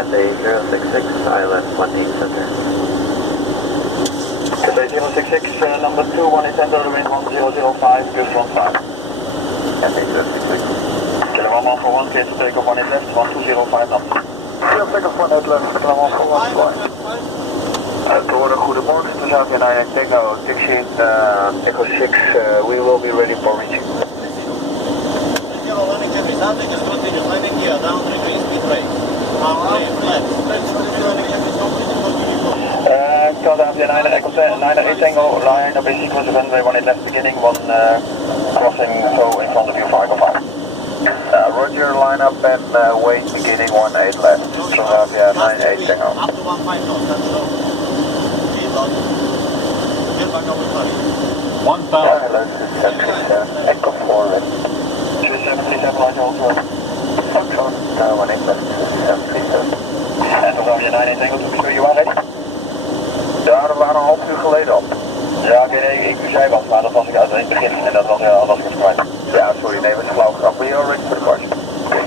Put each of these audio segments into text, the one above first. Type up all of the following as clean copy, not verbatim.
Cathay 066, Island 18 Center. Cathay 066, number 2, 18 Center, the wind 1005, gust 15. Cathay 066. Kilo 1 for 1, clear to take off 18 left, 1205 knots. Clear take off 18 left, kilo 1 for 1, square. Te horen, goedemorgen, to Zavia 9 Tango, taxi Echo 6, we will be ready for reaching. Landing every Sunday, just continue landing here, down 3 degrees, speed brake. Left. Zavia 9 Echo 9 Tango, line up in sequence of runway 18 left beginning, 1 crossing so in front of you, 505. Roger, line up and wait beginning 18 left. Zavia 9 Tango. Up to 15 knots, that's slow. Speed lock. Get back over the 1,000. Hello, this is Echo 4 left. 737, Roger, also. Foxtrot, 18 left, 737. En dan zou je 9 Tango toegestuurd, you are ready? Ja, dat waren een half uur geleden al. Ja, oké, nee, ik zei wat, maar dat was ik uit het begin en dat was ik het kwijt. Ja, sorry, nee, dat is flauw grap. We are ready for the course. Okay.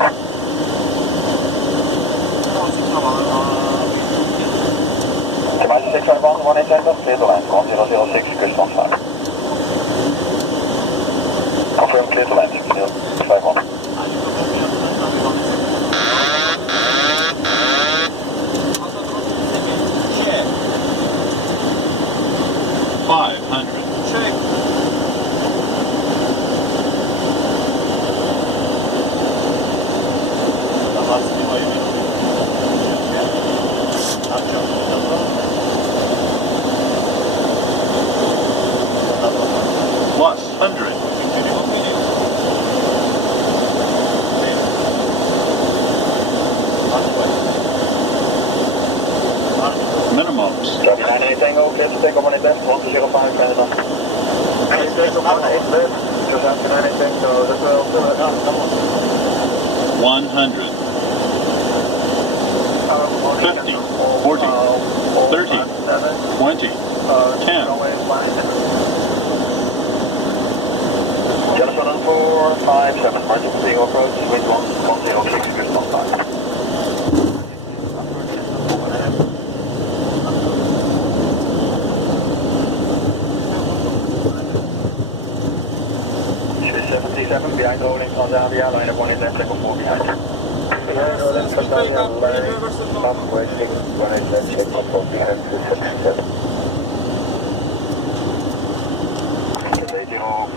Jamaica 651, 18 Center, clear the land, 1006, kust 15. Confirm clear to land, 051. 500. Check. Plus 100. Minimums. Copy 98 Tango, clear to take off 18 left, 1205, Canada. Clear to take off 18 left, so Copy 98 Tango, that's well, 100. 50. 40. 30. 20. 10. Jennifer 457, Martin Tango approach, wind 106, gust 15. Behind rolling from Zambia, line up 18 left, second 4 behind. Behind rolling from Zambia, line up waiting 18 left, second 4 behind 277.